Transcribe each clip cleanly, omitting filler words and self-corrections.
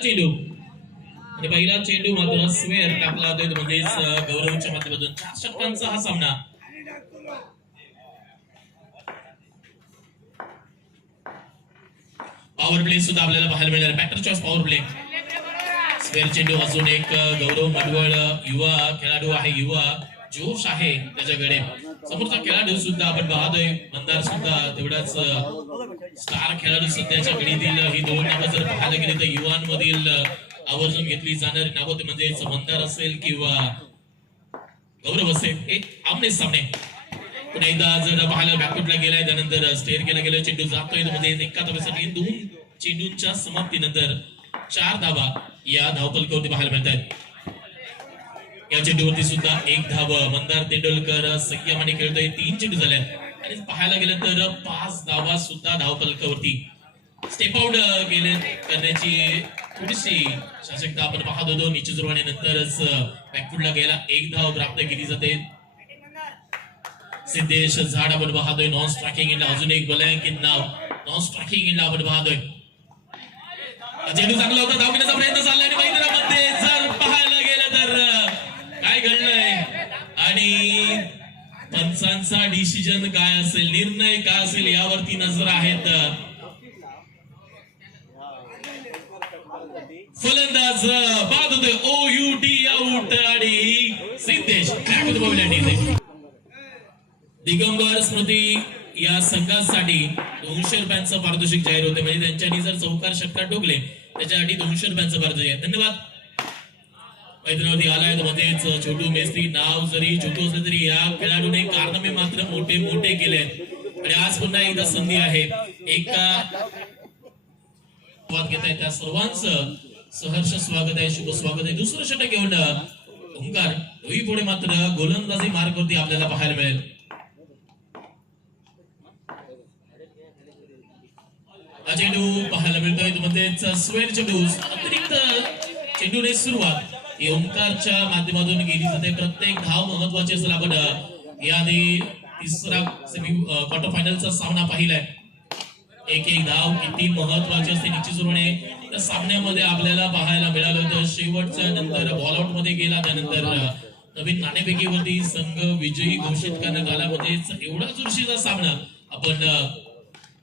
चेंडू आणि पहिला चेंडू मात्र स्क्वेअर टाकला होता म्हणजेच गौरवच्या माध्यमातून 4 षटकांचा हा सामना. पॉवर प्ले सुद्धा आपल्याला पाहायला मिळणार. Batter choice power play. Square चेंडू अजून एक गौरव मडवळ युवा खेळाडू आहे. युवा जोश आहे त्याच्याकडे. समोरचा खेळाडू सुद्धा आपण पाहतोय मंदार सुद्धा तेवढाच स्टार खेळाडू सध्याच्या घडीतील. ही दोन नावं जर पाहायला गेली तर युवांमधील आवर्जून घेतली जाणारी नावं ते म्हणजे मंदार असेल किंवा गौरव असेल. हे आमने सामने. पुन्हा एकदा जर पाहायला बॅकफुटला गेलाय त्यानंतर स्टेअर केला गेला. चेंडू जातोय म्हणजे एका धावेसाठी 2 चेंडूंच्या समाप्तीनंतर 4 धावा या धावफलकावरती पाहायला मिळत आहेत. या चेंडूवरती सुद्धा 1 धाव मंदार तेंडुलकर संयमाने खेळतोय. 3 चेंडू झाल्यात आणि पाहायला गेलं तर 5 धावा सुद्धा धावफलकावरती. स्टेप आउट गेले करण्याची थोडीशी शासकता आपण पाहत होतो. निश्चित जोराने नंतरच बॅकफुटला गेला 1 धाव प्राप्त केली जाते. सिद्धेश झाड आपण पाहतोय. नॉन स्ट्रायकिंग इनला अजून एक बलँकिन नाव नॉन स्ट्रायकिंग इनला आपण पाहतोय. चेंडू चांगला होता. धावण्याचा प्रयत्न चालला आणि मैदानामध्ये जर पाहायला गेलं तर काय घडलंय आणि पंचांचा डिसिजन काय असेल, निर्णय काय असेल यावरती नजर आहेत. फलंदाज बाद होतोय. OUT आउट आणि सिद्धेश दिगंबर स्मृती या संघासाठी 200 रुपयांचं पारितोषिक जाहीर होते. म्हणजे त्यांच्यानी जर चौकार षटकार ठोकले त्याच्यासाठी 200 रुपयांचं पारितोषिक. धन्यवाद. मैदानावरती आलाय मध्येच छोटू मेस्त्री. नाव जरी छोटू असलं तरी या खेळाडूने कारनामे मात्र मोठे मोठे केले आणि आज पुन्हा एकदा संधी आहे. एका घेत आहे त्या सर्वांचं सहर्ष स्वागत आहे, शुभ स्वागत आहे. दुसरं षटक घेऊन ओंकार पुढे मात्र गोलंदाजी मार्गवरती आपल्याला पाहायला मिळेल. चेंडू पाहायला मिळतोय मध्येच स्क्वेअर चेंडू. अतिरिक्त चेंडूने सुरुवात ही ओंकारच्या माध्यमातून गेली जाते. प्रत्येक धाव महत्वाची असेल. आपण याआधी तिसरा क्वार्टर फायनलचा सामना पाहिलाय. एक धाव किती महत्वाची असते. निश्चित जोराने त्या सामन्यामध्ये आपल्याला पाहायला मिळालं होतं. शेवटच्या नंतर बॉल आउट मध्ये गेला त्यानंतर नवीन नाणेफेकीवरती संघ विजयी घोषित करण्यात आला. म्हणजेच एवढा चुरशीचा सामना आपण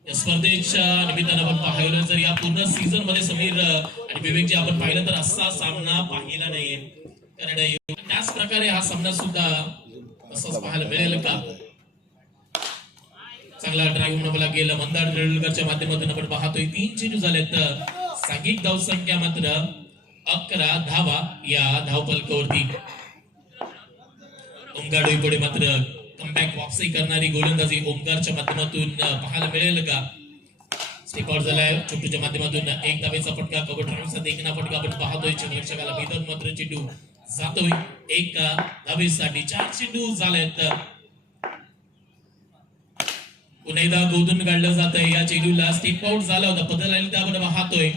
या स्पर्धेच्या निमित्तानं आपण पाहिलं. जर या पूर्ण सीझन मध्ये समीर आणि विवेक जे आपण पाहिलं तर असा सामना पाहिला नाहीये. कारण त्याच प्रकारे हा सामना सुद्धा असाच पाहायला मिळेल का. चांगला ड्राईव्ह नवला गेला मंदार तेंडुलकरच्या माध्यमातून आपण पाहतोय. 3 चेंडू झालेत. सांघिक धाव संख्या मात्र 11 धावा या धावफलकावरती. ओंकार पुढे मात्र कमबॅक वापसी करणारी गोलंदाजी ओंकारच्या माध्यमातून पाहायला मिळेल का. स्टेप आउट झालाय छोटूच्या माध्यमातून 1 धावेचा फटका. कव्हर ड्राईव्हचा देखणा फटका आपण पाहतोय. क्षेत्ररक्षकाला भेदत मात्र चेंडू जातोय 1 धावेसाठी. 4 चेंडू झालेत. पुन्हा एकदा गोदून काढलं जात आहे. या चेंडूला स्टेप आउट झाला होता. बदल आले आपण पाहतोय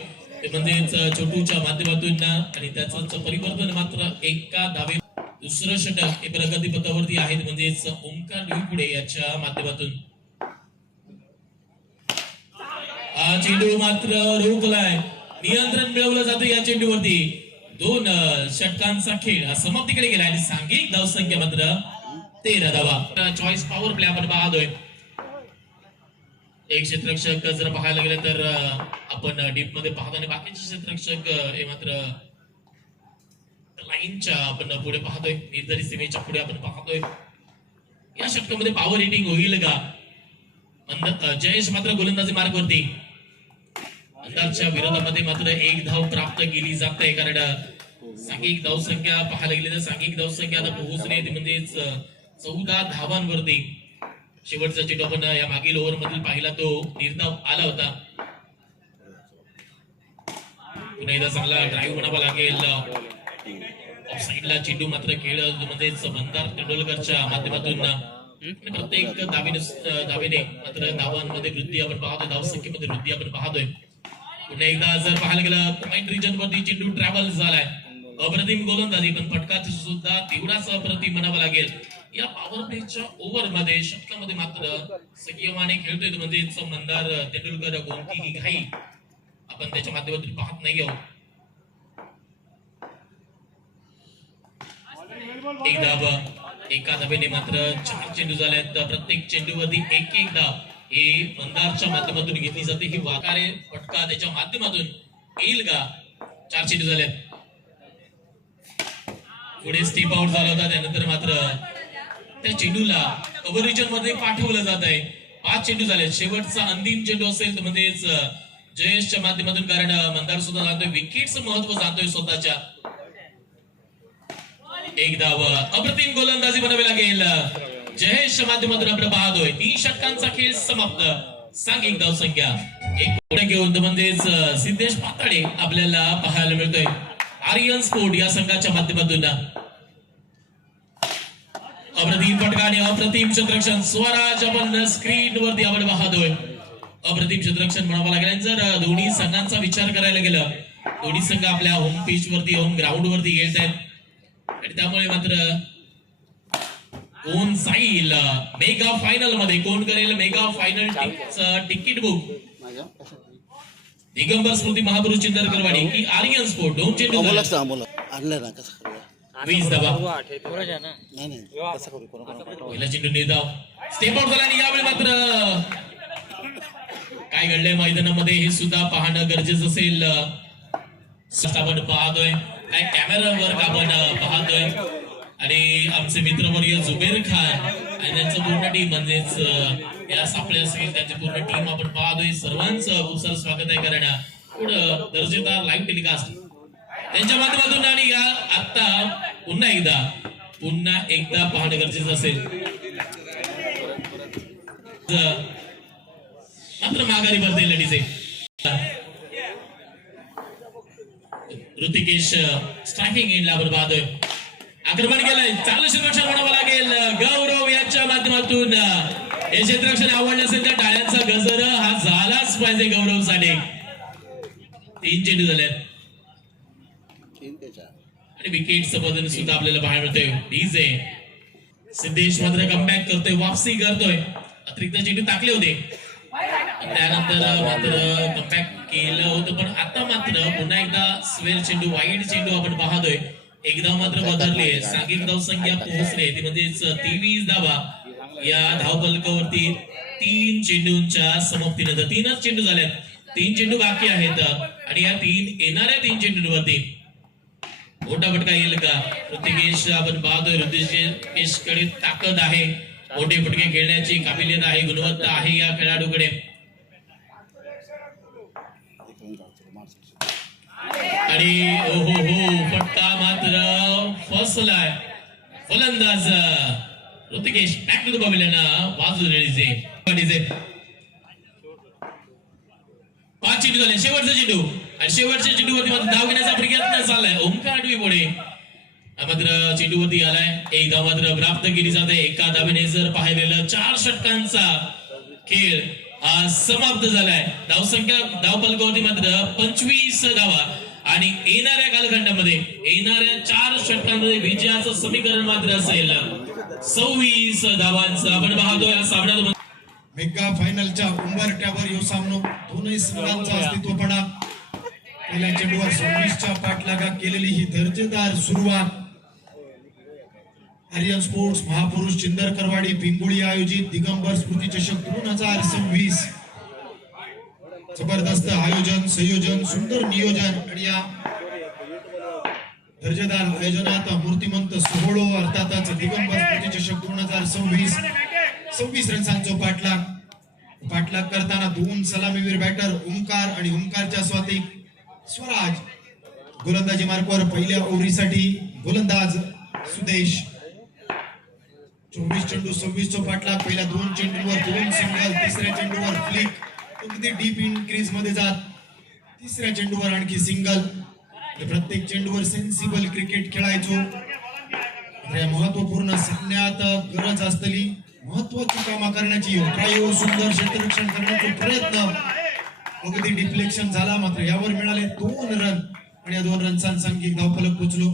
ते म्हणजेच छोटूच्या माध्यमातून आणि त्याचं परिवर्तन मात्र 1 धावे. दुसरं षटक हे प्रगतीपथावरती आहेत म्हणजेच ओंकार पुढे याच्या माध्यमातून. हा चेंडू मात्र रोखलाय. नियंत्रण मिळवलं जातं या चेंडूवरती. 2 षटकांचा खेळ समाप्तीकडे गेला आणि सांघिक धावसंख्या मात्र 13 धावा. चॉईस पॉवर प्ले आपण पाहतोय. एक क्षेत्ररक्षक जर पाहायला गेलं तर आपण डीप मध्ये पाहतो आणि बाकीचे क्षेत्ररक्षक हे मात्र लाईनच्या आपण पुढे पाहतोय. निर्धारित सीमेच्या पुढे आपण पाहतोय. या षटकामध्ये पॉवर हिटिंग होईल का. जयेश मात्र गोलंदाजी मार्गवरती. अंदाजच्या विरोधामध्ये मात्र 1 धाव प्राप्त केली जाते. कारण सांघिक धावसंख्या पाहायला गेली तर सांघिक धावसंख्या आता पोहोचली आहे म्हणजेच 14 धावांवरती. शेवटचा चेंडू आपण या मागील ओव्हर मधील पाहिला तो निर्धाव आला होता. पुन्हा एकदा चांगला ड्राईव्ह म्हणावा लागेल. साईडला चेंडू मात्र खेळ मध्येच मंदार तेंडुलकरच्या माध्यमातून प्रत्येक धावेने मात्र धावांमध्ये वृद्धी आपण पाहतोय. धावसंख्येमध्ये वृद्धी आपण पाहतोय. पुन्हा एकदा जर पाहायला गेलं पॉइंट रिजन वरती चेंडू ट्रॅव्हल झालाय. अप्रतिम गोलंदाजी पण फटका सुद्धा तेवढाच अप्रतिम म्हणावा लागेल. या पॉवर प्लेच्या ओव्हर मध्ये षटकामध्ये मात्र संयमाने खेळतोय म्हणजेच मंदार तेंडुलकर कोणतीही घाई आपण त्याच्या माध्यमातून पाहत नाही आहोत. एक धाव, एका धावेने मात्र 4 चेंडू झालेत. प्रत्येक चेंडूवरती एक एक धाव ही मंदारच्या माध्यमातून घेतली जाते. ही वाकारे फटका त्याच्या माध्यमातून येईल का? 4 चेंडू झालेत. पुढे स्टीप आउट झाला होता, त्यानंतर मात्र त्या चेंडूला कव्हर रिजन मध्ये पाठवलं जात आहे. 5 चेंडू झाले. शेवटचा अंतिम चेंडू असेल तर म्हणजेच जयेशच्या माध्यमातून, कारण मंदार सुद्धा जाणतोय विकेटचं महत्व जाणतोय स्वतःच्या. एक धाव, अप्रतिम गोलंदाजी बनावी लागेल जयेशच्या माध्यमातून. आपण पाहतोय 3 षटकांचा खेळ समाप्त. सांघिक धाव संख्या एक पुढे घेऊन म्हणजेच सिद्धेश पाताडे आपल्याला पाहायला मिळतोय आर्यन स्पोर्ट या संघाच्या माध्यमातून. अप्रतिम फटका आणि अप्रतिम क्षेत्ररक्षण. स्वराज आपण स्क्रीन वरती आपण पाहतोय. अप्रतिम क्षेत्ररक्षण म्हणावं लागेल. जर दोन्ही संघांचा विचार करायला गेलं, दोन्ही संघ आपल्या होम पिच वरती, होम ग्राउंड वरती खेळत आहेत आणि त्यामुळे मात्र कोण जाईल मेगा फायनल मध्ये, कोण करेल mega final ticket book, Digambar Smruti Mahapurush Chindarkarwadi की आर्यन स्पोर्ट. 2 चेंडू 20 धावा. पहिला चेंडू निर्धाव, स्टेप आउट झाला आणि यावेळी मात्र काय घडलंय मैदानामध्ये हे सुद्धा पाहणं गरजेचं असेल. आपण पाहतोय काय कॅमेरावर आपण पाहतोय आणि आमचे मित्रवर्य जुबेर खान आणि त्यांचं पूर्ण टीम म्हणजेच या सापळे असेल त्यांची पूर्ण टीम आपण पाहतोय. सर्वांचं खूप सारं स्वागत आहे, कारण पुढं दर्जेदार लाईव्ह टेलिकास्ट त्यांच्या माध्यमातून. आणि या आता पुन्हा एकदा पाहणं गरजेचं असेल. मात्र माघारी भरते लढीचे. ऋतिकेश स्ट्रायकिंग एंडला आपण पाहतोय. आक्रमण केलंय, चालू क्षेत्ररक्षण म्हणावं लागेल गौरव यांच्या माध्यमातून. हे क्षेत्ररक्षण आवडलं असेल तर टाळ्यांचा गजर हा झालाच पाहिजे गौरवसाठी. 3 चेंडू झाले आणि विकेटचं बदल सुद्धा आपल्याला पाहायला मिळतोय. डीजे सिद्धेश मात्र कमबॅक करतोय, वापसी करतोय. अतिरिक्त चेंडू टाकले होते, त्यानंतर मात्र कमबॅक केलं होतं, पण आता मात्र पुन्हा एकदा स्वेर चेंडू, वाईड चेंडू आपण पाहतोय. एकदा मात्र बदलले. सांघिक धाव संख्या पोहोचले ती म्हणजेच 23 धावा या धावफलकावरती 3 चेंडूंच्या समाप्तीनंतर. 3च चेंडू झाल्यात, 3 चेंडू बाकी आहेत आणि या येणाऱ्या 3 चेंडूंवरती मोठा फटका येईल का? ऋतिकेश आपण पाहतोय, ऋतिकेश कडे ताकद आहे, मोठे फटके खेळण्याची काबिलियत आहे, गुणवत्ता आहे या खेळाडूकडे. आणि हो फटका मात्र फसलाय. फलंदाज Rutikesh back to the pavilion, बाजूला 5 चेंडू झाले. शेवटचा चेंडू आणि शेवटच्या चेंडूवरती मात्र धाव घेण्याचा प्रयत्न चाललाय. ओंकार आडवी पुढे मात्र चेंडूवरती आलाय. एक धाव मात्र प्राप्त केली जाते. एका धावेने जर पाहिलेलं 4 षटकांचा खेळ हा समाप्त झालाय. धावसंख्या धावफलकावरती मात्र 25 धावा आणि येणाऱ्या कालखंडामध्ये येणाऱ्या 4 षटकांमध्ये विजयाचं समीकरण मात्र असेल 26 धावांचं. आपण पाहतोय या सामन्यात मेगा फायनलच्या उंबरठ्यावर यो सामनो दोन्ही संघांचा अस्तित्वपणा. पहिल्या चेंडूवर 26च्या पाठलागा केलेली ही दर्जेदार सुरुवात. आर्यन स्पोर्ट्स महापुरुष चिंदरकरवाडी पिंगुळी आयोजित दिगंबर स्मृती चषक 2026. जबरदस्त आयोजन, संयोजन, सुंदर नियोजन आणि या दर्जेदार आयोजनात मूर्तिमंत सोहळो अर्थातच दिगंबर स्मृती चषक 2026. 26 रन्सांचा पाठलाग करताना 2 सलामीवीर बॅटर ओंकार आणि ओंकारच्या स्वाती स्वराज. गोलंदाजी मार्कवर पहिल्या ओव्हरीसाठी गोलंदाज सुदेश. 24 चेंडू 26 पाठलाग. पहिल्या 2 चेंडूवर 2 सिंगल, तिसऱ्या चेंडूवर फ्लिक, अगदी डीप इन क्रीज मध्ये जात, तिसऱ्या चेंडूवर आणखी सिंगल. प्रत्येक चेंडूवर सेन्सिबल क्रिकेट खेळायचो. या महत्वपूर्ण सामन्यात गरज असलेली महत्वाची कामा करण्याची प्रायो सुंदर क्षेत्ररक्षण करण्याचा प्रयत्न. अगदी डिफ्लेक्शन झाला, मात्र यावर मिळाले 2 रन आणि या 2 रनचा सांघिक धावफलक पोचलो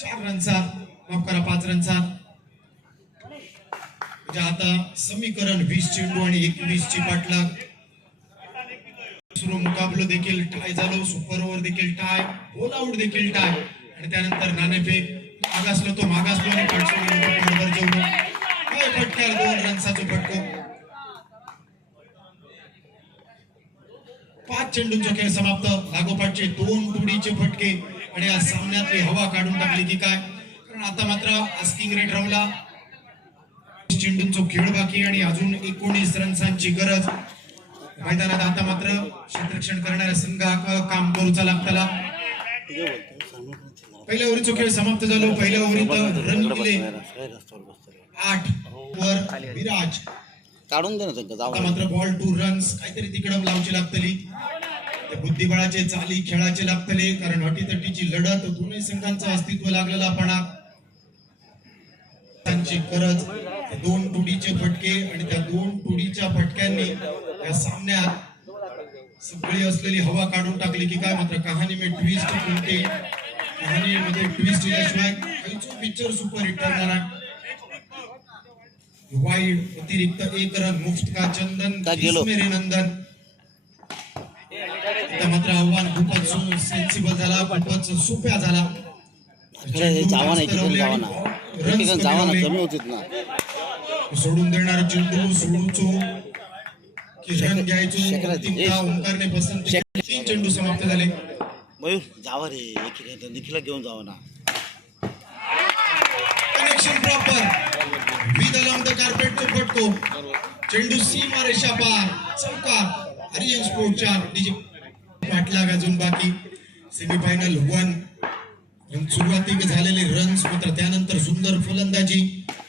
4 रनचा, माफ करा 5 रनचा. आता समीकरण 20 चेंडू आणि 21 ची पाठलाग सुरू. मुकाबलो देखील टाय झालो, सुपर ओव्हर देखील टाय, बॉल आउट देखील टाय आणि त्यानंतर नाणेफेक. मागासलो तो मागासलो आणि बरोबर जेवलो फटकार 2 रन्साचो फटको 5 चेंडूंचा खेळ समाप्त लागोपाठचे 2 तुडीचे फटके आणि या सामन्यातली हवा काढून टाकली की काय कारण आता मात्र आस्किंग रेट रावला चेंडूंचा खेळ बाकी आणि अजून 19 रन्सांची गरज मैदानात आता मात्र क्षेत्ररक्षण करणाऱ्या संघाक काम करूचा लागतला पहिल्या ओव्हरीचा खेळ समाप्त झालो पहिल्या ओव्हरीत रन केले 8 वर विराज काढून दे ना त्यांना आता मात्र बॉल 2 रन्स काहीतरी तिकडं लावची लागतली बुद्धिबळाचे चाली खेळाचे लागतले कारण अटीतटीची लढत दोन्ही संघांचं अस्तित्व लागलेला पण त्यांची गरज 2 तुडीचे फटके आणि त्या 2 तुडीच्या फटक्यांनी या सामन्यात सगळी असलेली हवा काढून टाकली की काय मात्र कहाणी में ट्विस्ट कोणते कहाणीमध्ये ट्विस्ट दिल्याशिवाय काहीच पिक्चर सुपर हिट ठरणार आहे वाईड अतिरिक्त 1 रन मुफ्त का चंदन मेरे नंदन आता मात्र आव्हान खूपच सेन्सिबल झाला खूपच सोप्या झाला कमी होतीत ना सोडून देणार चेंडू सोडूचो की रन घ्यायचो ओंकारने पसंत 3 चेंडू समाप्त झाले मयूर जावा रे निखिला घेऊन जावा ना कनेक्शन प्रॉपर विद अलॉंग द कार्पेट तो फटको चेंडू सीमा रेषा पार चौकार आर्यन स्पोर्टच्या डीजे पाटलाग अजून बाकी सेमीफायनल 1 सुरुवातीक झालेले रन्स मात्र त्यानंतर सुंदर फलंदाजी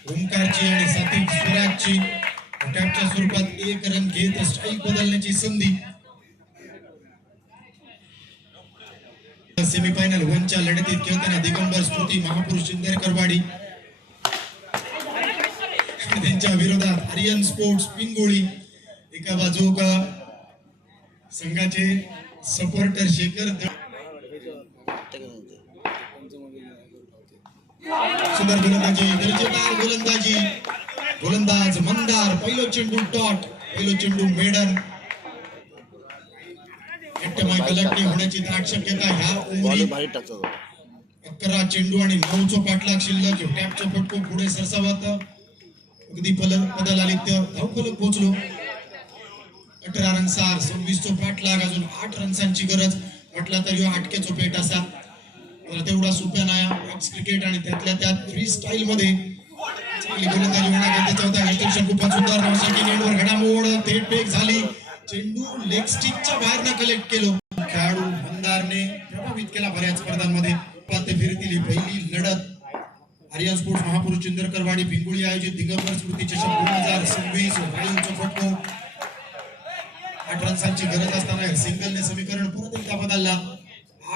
ओंकारची आणि सात्विक स्वराजची टॅपच्या स्वरूपात 1 रन घेत स्ट्राईक बदलण्याची संधी सेमीफायनल 1 च्या लढतीत खेळताना दिगंबर स्मृती महापुरुष शिंदेकरवाडी त्यांच्या विरोधात आर्यन स्पोर्ट्स पिंगोळी एका बाजूका संघाचे सपोर्टर शेखर सुंदर गोलंदाजी दर्जेदार गोलंदाजी गोलंदाज मंदार पहिलो चेंडू डॉट पहिलो चेंडू मेडन कलेक्टिव्ह होण्याची दाट शक्यता ह्या ओव्हरीत 11 चेंडू आणि 9 पाठलाग शिल्लक टॅपचा फटको पुढे सरसावत अगदी पदालालित्य धावफलक पोहोचलो 18 रनसार 26 पाठलाग अजून 8 रन्सांची गरज म्हटला तरी आटकेचो पेट असा तर तेवढा सोप्या नाही बॉक्स क्रिकेट आणि त्यातल्या त्यात फ्री स्टाईल मध्ये चांगली गोलंदाजी होणार गरजेचा होता एक्सटेन्शन खूपच सुंदर नवशाकी नेटवर घडामोड थेट फेक झाली चेंडू लेग स्टिकच्या बाहेरनं कलेक्ट केलो खेळाडू मंदारने प्रभावित केला बऱ्याच स्पर्धांमध्ये पाते फिरतील ही पहिली लढत आर्यन स्पोर्ट्स महापुरुष चिंदरकरवाडी पिंगुळी आयोजित दिगंबर स्मृती चषक 2026 वायूचा फटको 8 रन्सांची गरज असताना सिंगलने समीकरण परत एकदा बदलला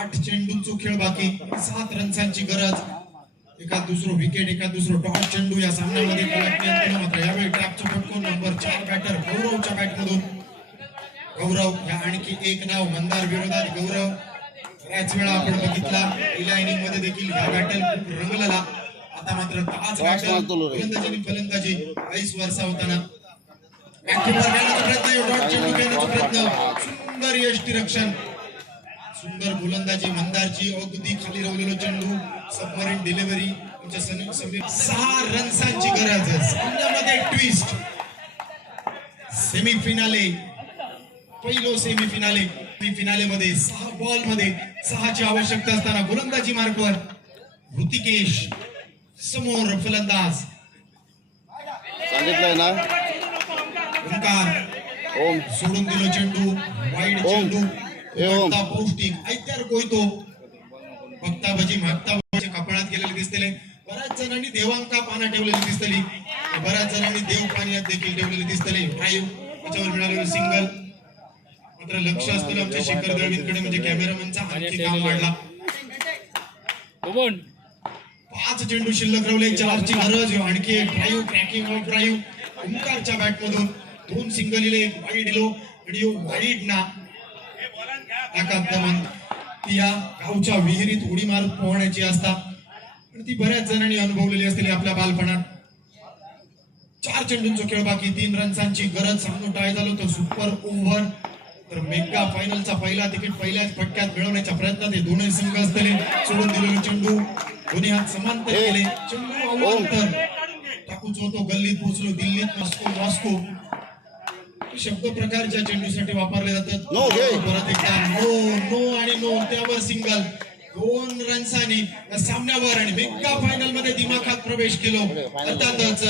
8 चेंडूंचा खेळ बाकी 7 रन्सांची गरज एका दुसरो विकेट एका दुसरो डॉट चेंडू या सामन्यामध्ये केला मात्र यावेळी ट्रॅपचा फटको नंबर 4 बॅटर गौरवच्या बॅटमधून गौरव या आणखी एक नाव मंदार विरोधात गौरव बऱ्याच वेळा आपण बघितला पहिल्या इनिंग मध्ये देखील हा बॅटल खूप रंगलेला आता मात्र ताज बॅटल गोलंदाजी आणि फलंदाजी 22 वर्षा होताना प्रयत्न चेंडू घेण्याचा प्रयत्न सुंदर यष्टीरक्षण सुंदर गोलंदाजी मंदारची अगदी खाली राहिलेलो चेंडू सबमरीन डिलिव्हरी 6 रन्सांची गरज सामन्यामध्ये ट्विस्ट सेमीफिनाले पहिलो सेमीफिनाले मध्ये 6 बॉल मध्ये 6 ची आवश्यकता असताना गोलंदाजी मार्कवर ऋतिकेश समोर फलंदाज सांगितलंय ना ओंकार ओम सोडून दिलो चेंडू वाईड चेंडू बघता पौष्टिक ऐत्यार कोयतो बघता भजी मागता भजी कपाळात गेलेले दिसतले बऱ्याच जणांनी देवांका पाना ठेवलेली दिसतली बऱ्याच जणांनी देव पाण्यात देखील ठेवलेली दिसतले ड्राईव्ह त्याच्यावर मिळालेलं सिंगल मात्र लक्ष असतं आमच्या शेखर दळवींकडे म्हणजे कॅमेरामॅनचा आणखी काम वाढला 5 चेंडू शिल्लक राहिले 4 ची गरज आणखी एक ड्राईव्ह क्रॅकिंग ऑफ ड्राईव्ह ओंकारच्या बॅट मधून 2 सिंगल इले एक वाईड दिलो आणि वाईड ना ती या गावच्या विहिरीत उडी मारत पोहण्याची असतात पण ती बऱ्याच जणांनी अनुभवलेली असते आपल्या बालपणात 4 चेंडूंचा खेळ बाकी 3 रन्सांची गरज सामना टाय झालो तो सुपर ओव्हर तर मेगा फायनलचा पहिला तिकीट पहिल्याच फटक्यात मिळवण्याच्या प्रयत्नात हे दोन्ही संघ असतले सोडून दिलेले चेंडू दोन्ही हात समांतर केले, चेंडू अवांतर टाकूच होतो, गल्लीत पोहोचलो, दिल्लीत मॉस्को शब्द प्रकारच्या चेंडूसाठी वापरले जातात. नो, घे. परत एकदा नो नो आणि नो, त्यावर सिंगल 2 रन्सांनी सामन्यावर आणि मेगा फायनल मध्ये दिमाखात प्रवेश केलो. अर्थातच